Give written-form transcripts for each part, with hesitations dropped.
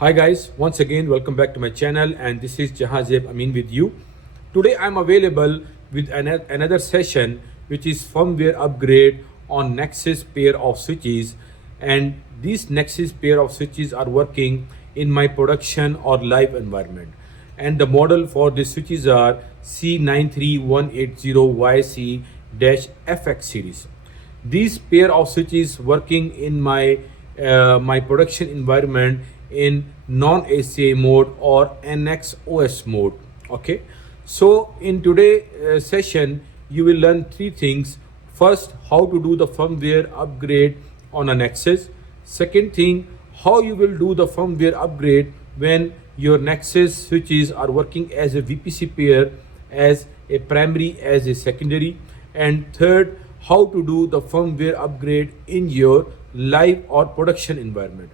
Hi guys, once again welcome back to my channel, and this is Jahazeb Amin with you. Today I'm available with another session which is firmware upgrade on Nexus pair of switches, and these Nexus pair of switches are working in my production or live environment, and the model for these switches are C9300YC-FX series. These pair of switches working in my production environment in non-ACA mode or nxos mode. Okay, so in today session you will learn three things. First, how to do the firmware upgrade on a Nexus. Second thing, how you will do the firmware upgrade when your Nexus switches are working as a VPC pair, as a primary, as a secondary. And third, how to do the firmware upgrade in your live or production environment.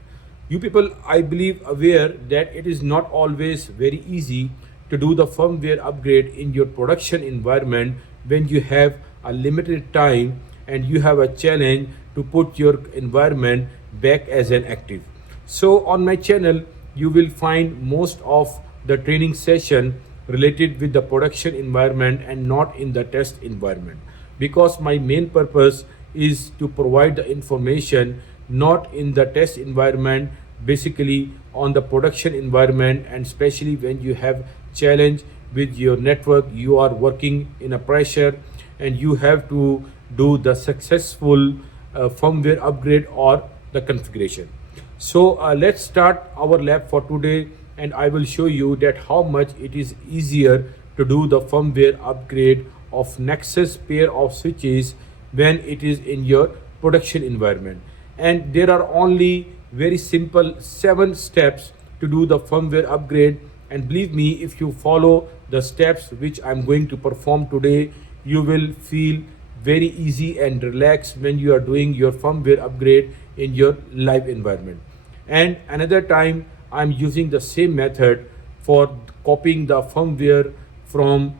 You people, I believe, aware that it is not always very easy to do the firmware upgrade in your production environment when you have a limited time and you have a challenge to put your environment back as an active. So on my channel you will find most of the training session related with the production environment and not in the test environment, because my main purpose is to provide the information not in the test environment, basically on the production environment. And especially when you have challenge with your network, you are working in a pressure and you have to do the successful firmware upgrade or the configuration. So let's start our lab for today, and I will show you that how much it is easier to do the firmware upgrade of Nexus pair of switches when it is in your production environment. And there are only very simple 7 steps to do the firmware upgrade, and believe me, if you follow the steps which I'm going to perform today, you will feel very easy and relaxed when you are doing your firmware upgrade in your live environment. And another time I'm using the same method for copying the firmware from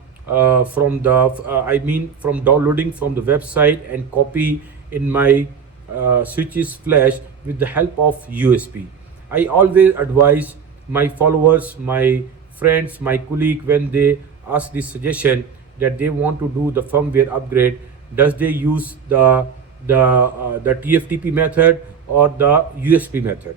downloading from the website and copy in my switches flash with the help of USB. I always advise my followers, my friends, my colleague, when they ask this suggestion that they want to do the firmware upgrade, does they use the tftp method or the USB method.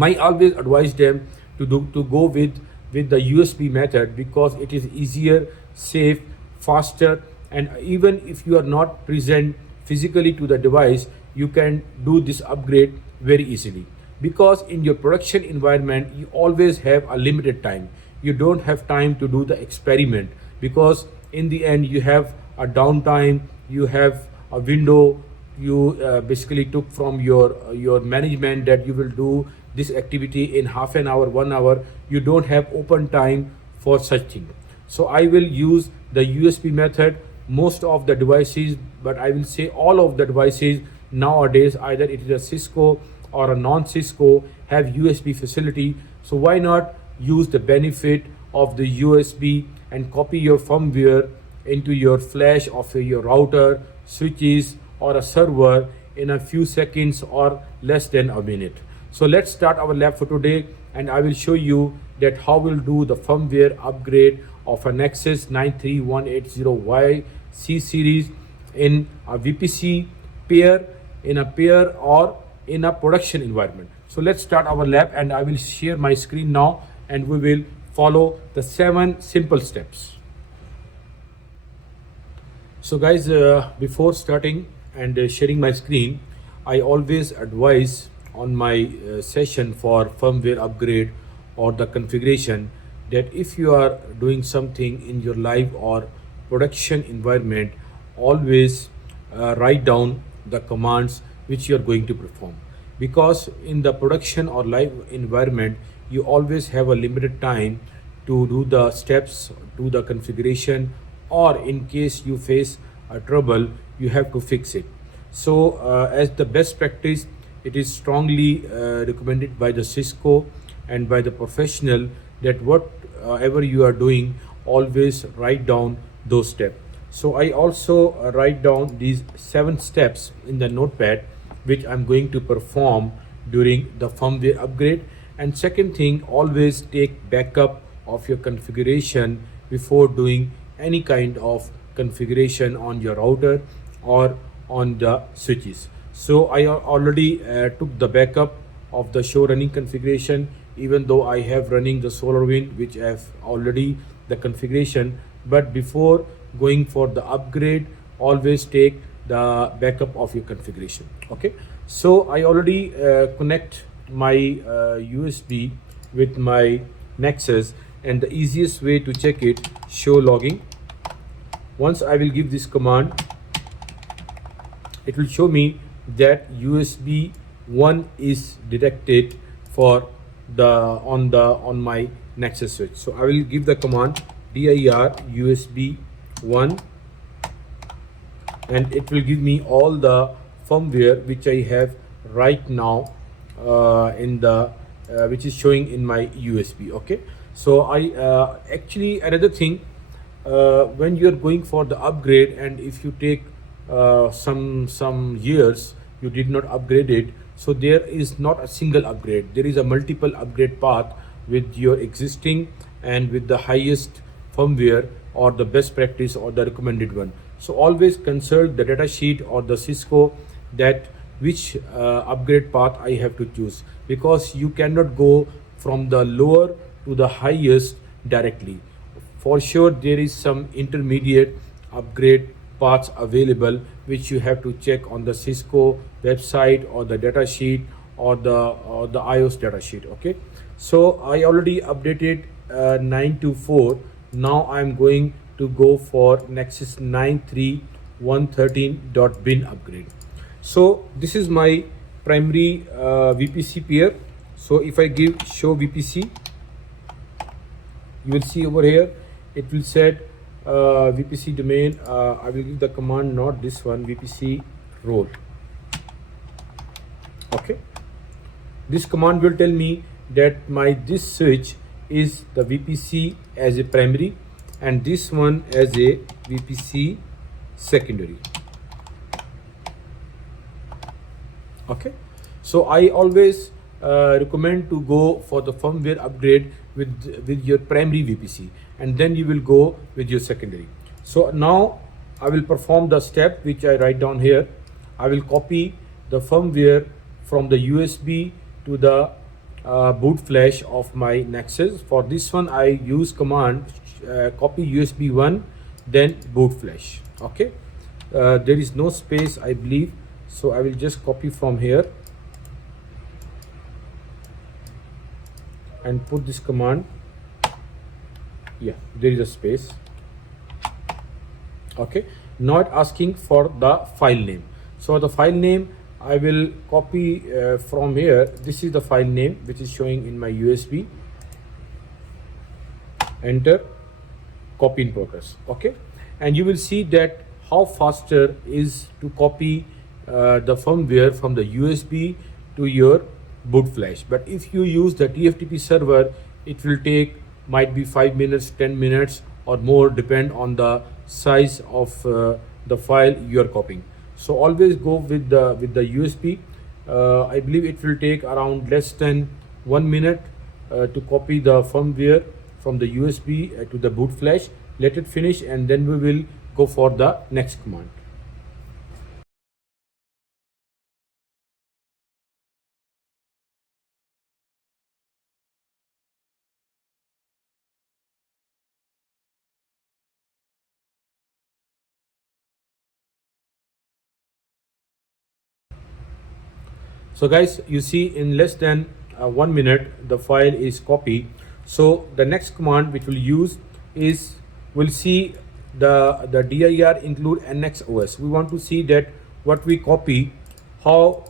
I always advise them to go with the USB method, because it is easier, safe, faster, and even if you are not present physically to the device, you can do this upgrade very easily. Because in your production environment you always have a limited time. You don't have time to do the experiment, because in the end you have a downtime, you have a window you basically took from your management that you will do this activity in half an hour, 1 hour. You don't have open time for such thing. So I will use the USB method. Most of the devices, but I will say all of the devices nowadays, either it is a Cisco or a non-Cisco, have USB facility. So why not use the benefit of the USB and copy your firmware into your flash of your router, switches, or a server in a few seconds or less than a minute. So let's start our lab for today, and I will show you that how we'll do the firmware upgrade of a Nexus 9300YC series in a VPC pair, in a pair, or in a production environment. So let's start our lab, and I will share my screen now, and we will follow the 7 simple steps. So guys, before starting and sharing my screen, I always advise on my session for firmware upgrade or the configuration that if you are doing something in your live or production environment, always write down the commands which you are going to perform. Because in the production or live environment you always have a limited time to do the steps, do the configuration, or in case you face a trouble, you have to fix it. So as the best practice, it is strongly recommended by the Cisco and by the professional that whatever you are doing, always write down those steps. So I also write down these 7 steps in the notepad which I'm going to perform during the firmware upgrade. And second thing, always take backup of your configuration before doing any kind of configuration on your router or on the switches. So I already took the backup of the show running configuration, even though I have running the SolarWind, which I have already the configuration. But before going for the upgrade, always take the backup of your configuration. Okay, so I already connect my USB with my Nexus, and the easiest way to check it, show logging. Once I will give this command, it will show me that USB 1 is detected for the on my Nexus switch. So I will give the command dir USB 1, and it will give me all the firmware which I have right now in the which is showing in my USB. Okay, so I actually, another thing, when you are going for the upgrade, and if you take some years you did not upgrade it, so there is not a single upgrade, there is a multiple upgrade path with your existing and with the highest firmware or the best practice or the recommended one. So always consult the data sheet or the Cisco that which upgrade path I have to choose, because you cannot go from the lower to the highest directly. For sure there is some intermediate upgrade paths available which you have to check on the Cisco website or the data sheet or the iOS data sheet. Okay, so I already updated 924. Now I'm going to go for Nexus 9300YC.bin upgrade. So this is my primary vPC pair. So if I give show vPC, you will see over here it will set vPC domain. I will give the command, not this one, vPC role. Okay, this command will tell me that this switch is the vPC as a primary and this one as a vPC secondary. Okay, so I always recommend to go for the firmware upgrade with your primary vPC, and then you will go with your secondary. So now I will perform the step which I write down here. I will copy the firmware from the USB to the boot flash of my Nexus. For this one I use command copy USB 1 then boot flash. Okay, there is no space I believe, so I will just copy from here and put this command. Yeah, there is a space. Okay, not asking for the file name, so the file name I will copy from here. This is the file name which is showing in my USB. Enter, copy in progress. Okay, and you will see that how faster is to copy the firmware from the USB to your boot flash. But if you use the tftp server, it will take might be 5 minutes, 10 minutes or more, depend on the size of the file you are copying. So always go with the USB. I believe it will take around less than 1 minute to copy the firmware from the USB to the boot flash. Let it finish and then we will go for the next command. So guys, you see in less than 1 minute the file is copied. So the next command which we'll use is, we'll see the dir include nxos. We want to see that what we copy, how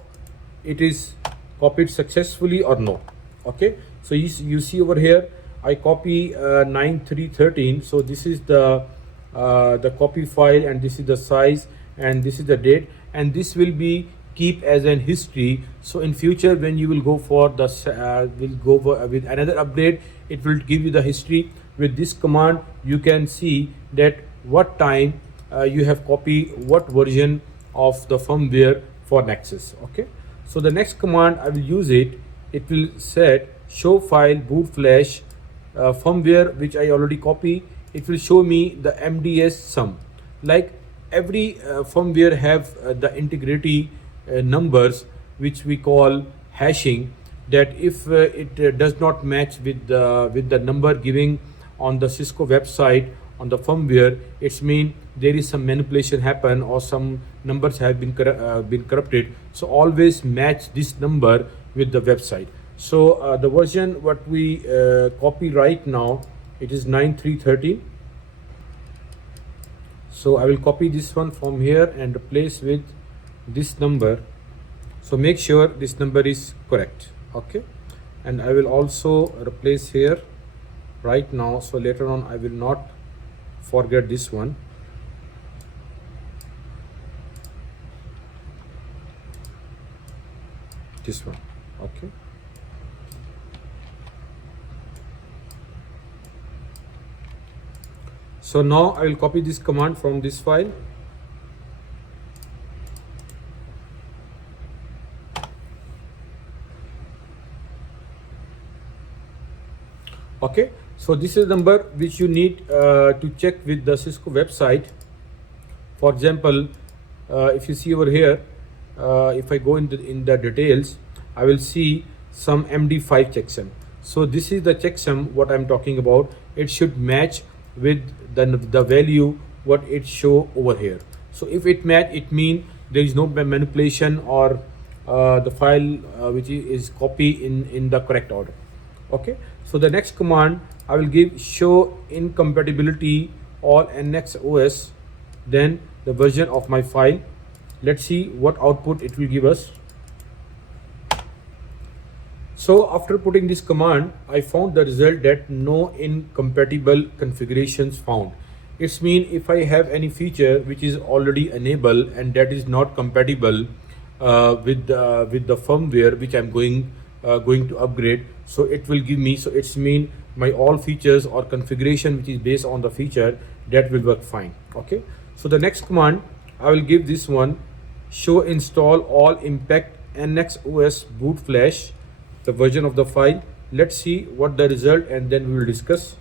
it is copied successfully or no. Okay, so you see over here I copy 9313. So this is the copy file and this is the size and this is the date, and this will be keep as an history. So in future when you will go for the with another upgrade, it will give you the history. With this command you can see that what time you have copied what version of the firmware for Nexus. Okay, so the next command I will use it will set show file bootflash firmware, which I already copy. It will show me the MDS sum. Like every firmware have the integrity numbers, which we call hashing, that if it does not match with the number giving on the Cisco website on the firmware, it's mean there is some manipulation happen or some numbers have been corrupted. So always match this number with the website. So the version what we copy right now, it is 9313. So I will copy this one from here and replace with this number. So make sure this number is correct. Okay, and I will also replace here right now, so later on I will not forget this one. This one. Okay, so now I will copy this command from this file. Okay, so this is the number which you need to check with the Cisco website. For example, if you see over here, if I go in the details, I will see some MD5 checksum. So this is the checksum what I'm talking about. It should match with the value what it show over here. So if it match, it mean there is no manipulation or the file which is copy in the correct order. Okay, so the next command I will give show incompatibility-all nxos, then the version of my file. Let's see what output it will give us. So after putting this command, I found the result that no incompatible configurations found. It's mean if I have any feature which is already enabled and that is not compatible with the firmware which I'm going to upgrade, so it will give me, so it's mean my all features or configuration which is based on the feature, that will work fine. Okay, so the next command I will give this one, show install all impact nxos bootflash, the version of the file. Let's see what the result and then we will discuss.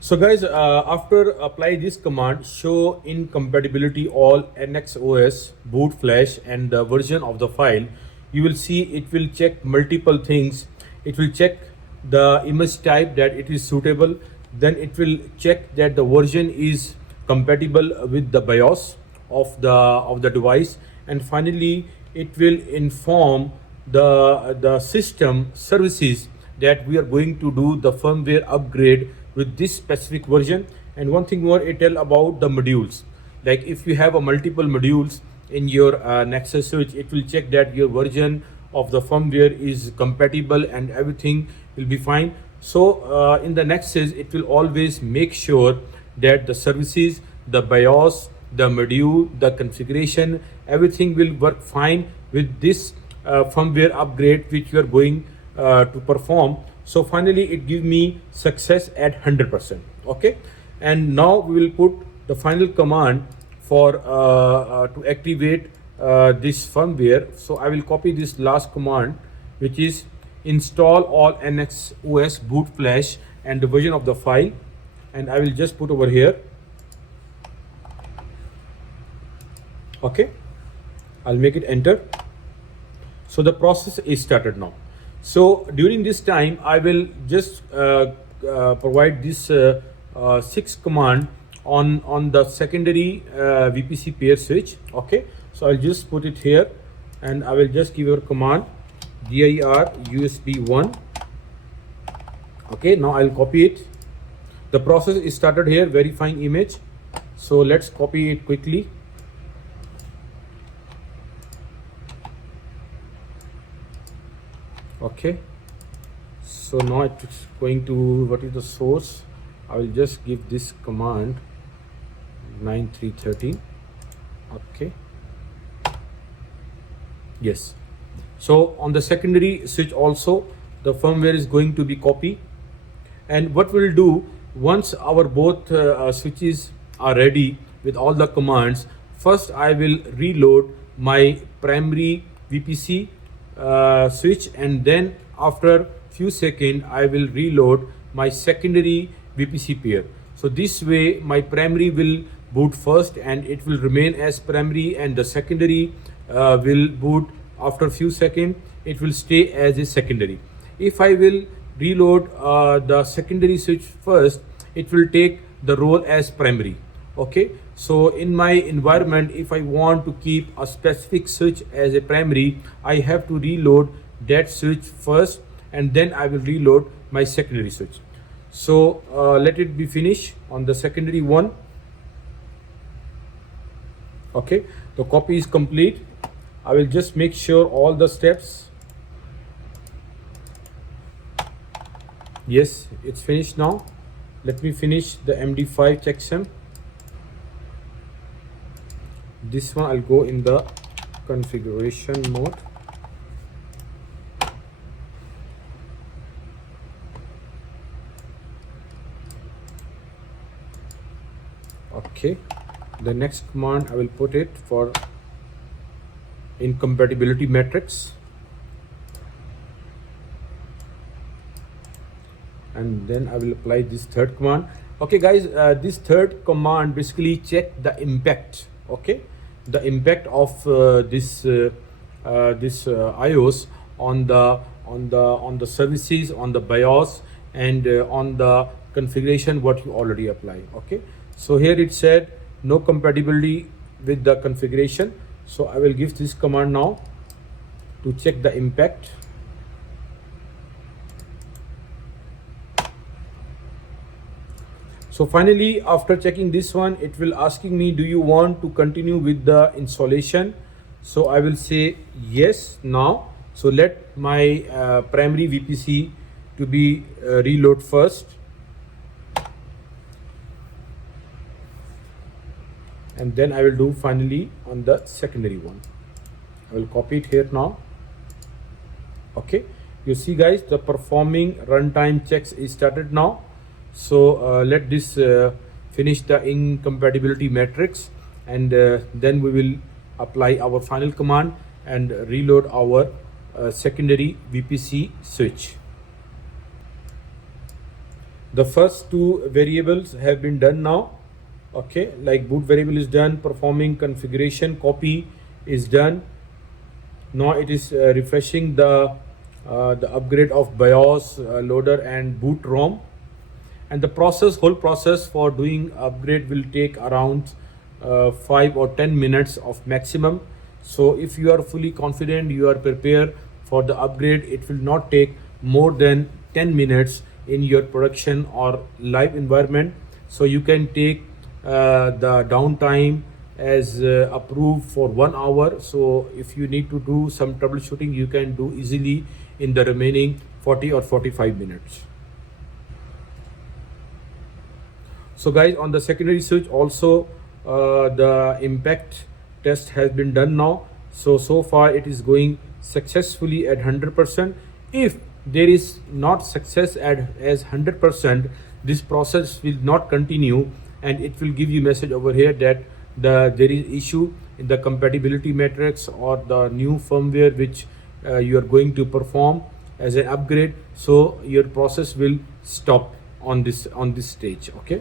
So guys, after apply this command, show incompatibility-all nxos bootflash and the version of the file, you will see it will check multiple things. It will check the image type that it is suitable, then it will check that the version is compatible with the BIOS of the device, and finally it will inform the system services that we are going to do the firmware upgrade with this specific version. And one thing more, it tell about the modules. Like if you have a multiple modules in your Nexus switch, it will check that your version of the firmware is compatible and everything will be fine. So in the Nexus, it will always make sure that the services, the BIOS, the module, the configuration, everything will work fine with this firmware upgrade which you are going to perform. So finally it gives me success at 100%. Okay, and now we will put the final command for to activate this firmware. So I will copy this last command, which is install all nxos bootflash and the version of the file, and I will just put over here. Okay, I'll make it enter. So the process is started now. So during this time I will just provide this 6 command on the secondary vPC pair switch. Okay, so I'll just put it here and I will just give your command dir usb1. Okay, now I'll copy it. The process is started here, verifying image. So let's copy it quickly. Okay, so now it's going to, what is the source? I will just give this command 9313. Okay, yes. So on the secondary switch also the firmware is going to be copied, and what we'll do once our both switches are ready with all the commands, first I will reload my primary vPC switch, and then after few seconds I will reload my secondary VPC pair. So this way my primary will boot first and it will remain as primary, and the secondary will boot after few seconds, it will stay as a secondary. If I will reload the secondary switch first, it will take the role as primary. Okay, so in my environment, if I want to keep a specific switch as a primary, I have to reload that switch first and then I will reload my secondary switch. So let it be finished on the secondary one. Okay, the copy is complete. I will just make sure all the steps. Yes, it's finished now. Let me finish the MD5 checksum. This one I'll go in the configuration mode. Okay, the next command I will put it for incompatibility matrix, and then I will apply this third command. Okay guys, this third command basically check the impact. Okay, the impact of this iOS on the services, on the BIOS, and on the configuration what you already apply. Okay, so here it said no compatibility with the configuration, so I will give this command now to check the impact. So finally, after checking this one, it will asking me, do you want to continue with the installation? So I will say yes now. So let my primary VPC to be reload first, and then I will do finally on the secondary one. I will copy it here now. Okay, you see guys, the performing runtime checks is started now. So let this finish the incompatibility matrix, and then we will apply our final command and reload our secondary VPC switch. The first two variables have been done now. Okay, like boot variable is done, performing configuration copy is done. Now it is refreshing the upgrade of BIOS loader and boot ROM. And the whole process for doing upgrade will take around 5 or 10 minutes of maximum. So if you are fully confident, you are prepared for the upgrade, it will not take more than 10 minutes in your production or live environment. So you can take the downtime as approved for 1 hour. So if you need to do some troubleshooting, you can do easily in the remaining 40 or 45 minutes. So guys, on the secondary switch also the impact test has been done now. So far it is going successfully at 100%. If there is not success as 100%, this process will not continue, and it will give you message over here that there is issue in the compatibility matrix or the new firmware which you are going to perform as an upgrade. So your process will stop on this stage. Okay.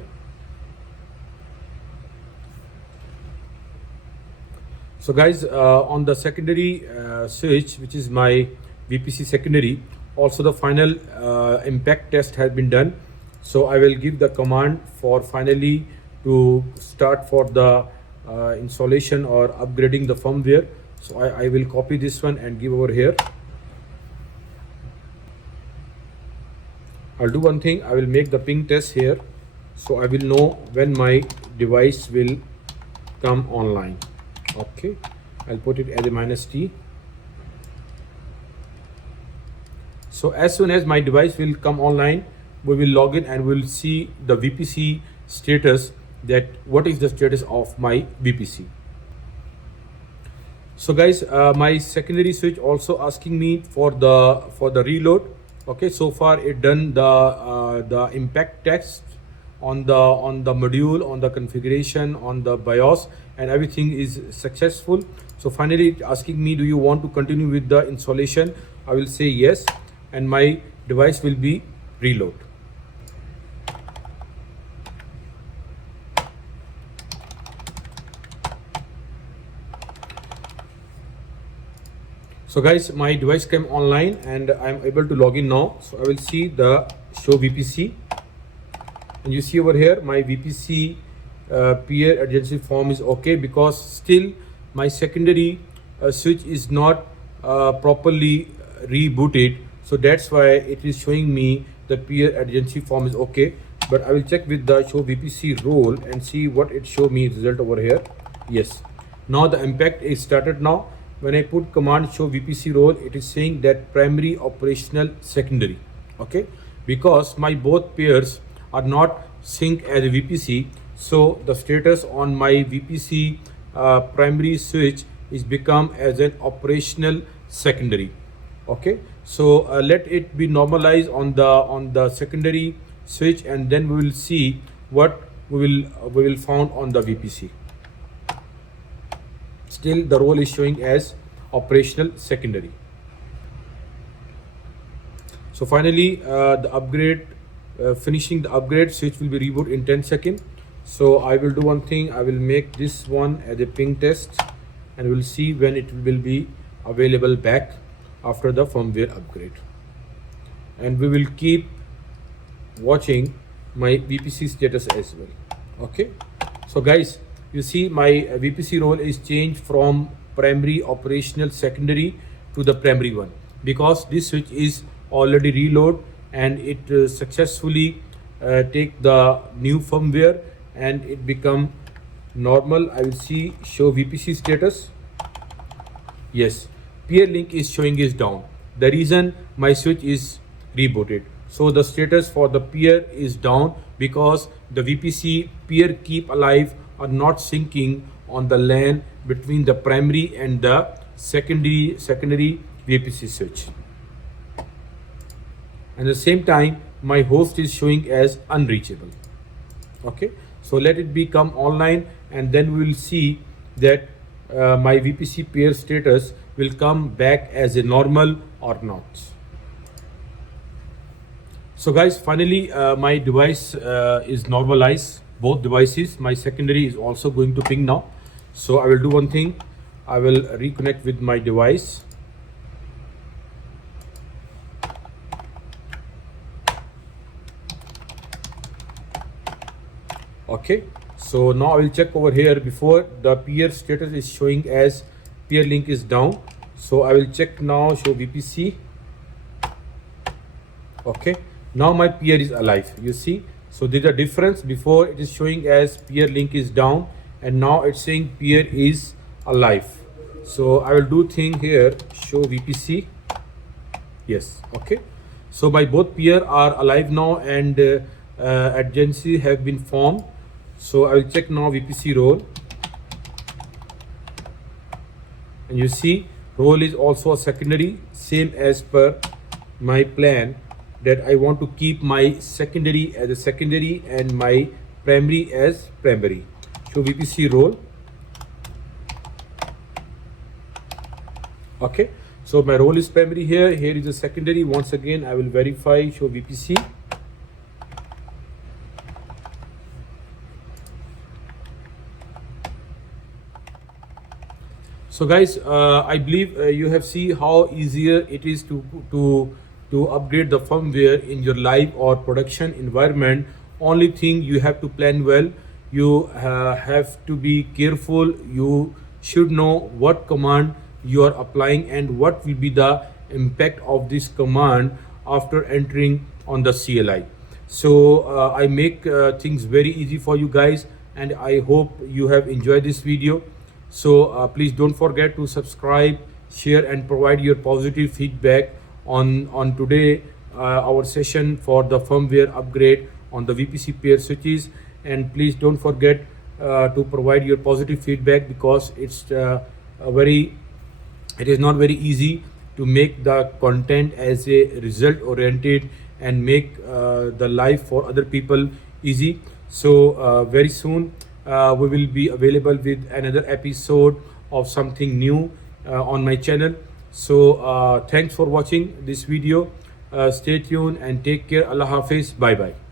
So guys, on the secondary switch, which is my VPC secondary, also the final impact test has been done. So I will give the command for finally to start for the installation or upgrading the firmware. So I will copy this one and give over here. I'll do one thing, I will make the ping test here, so I will know when my device will come online. Okay, I'll put it as a -T. So as soon as my device will come online, we will log in and we'll see the VPC status, that what is the status of my VPC. So guys, my secondary switch also asking me for the reload. Okay, so far it done the impact test on the module, on the configuration, on the BIOS, and everything is successful. So finally it's asking me, do you want to continue with the installation? I will say yes, and my device will be reload. So guys, my device came online and I'm able to log in now. So I will see the show VPC, and you see over here my VPC peer adjacency form is okay, because still my secondary switch is not properly rebooted. So that's why it is showing me the peer adjacency form is okay. But I will check with the show VPC role and see what it show me result over here. Yes, now the impact is started now. When I put command show VPC role, it is saying that primary operational secondary, okay, because my both pairs are not synced as a VPC. So the status on my VPC primary switch is become as an operational secondary. Okay, so let it be normalized on the secondary switch, and then we will see what we will found on the VPC. Still the role is showing as operational secondary. So finally the upgrade, finishing the upgrade, switch will be reboot in 10 seconds. So I will do one thing, I will make this one as a ping test, and we'll see when it will be available back after the firmware upgrade. And we will keep watching my VPC status as well. Okay, so guys, you see my VPC role is changed from primary operational secondary to the primary one, because this switch is already reload and it successfully take the new firmware and it become normal. I will see show VPC status. Yes, peer link is showing is down. The reason my switch is rebooted. So the status for the peer is down because the VPC peer keep alive are not syncing on the LAN between the primary and the secondary VPC switch. And at the same time, my host is showing as unreachable. Okay, so let it become online, and then we will see that my VPC peer status will come back as a normal or not. So guys, finally my device is normalized, both devices. My secondary is also going to ping now. So I will do one thing, I will reconnect with my device. Okay, so now I will check over here. Before, the peer status is showing as peer link is down. So I will check now, show VPC. Okay, now my peer is alive, you see. So there's a difference. Before it is showing as peer link is down, and now it's saying peer is alive. So I will do thing here, show VPC. Yes, okay. So my both peer are alive now, and adjacency have been formed. So I will check now VPC role, and you see role is also a secondary, same as per my plan, that I want to keep my secondary as a secondary and my primary as primary. Show VPC role. Okay, so my role is primary here, here is a secondary. Once again I will verify, show VPC. So guys, I believe you have seen how easier it is to upgrade the firmware in your live or production environment. Only thing you have to plan well. You have to be careful. You should know what command you are applying and what will be the impact of this command after entering on the CLI. So I make things very easy for you guys, and I hope you have enjoyed this video. So please don't forget to subscribe, share, and provide your positive feedback on today our session for the firmware upgrade on the VPC pair switches. And please don't forget to provide your positive feedback, because it is not very easy to make the content as a result oriented and make the life for other people easy. So very soon we will be available with another episode of something new on my channel. So thanks for watching this video. Stay tuned and take care. Allah Hafiz. Bye bye.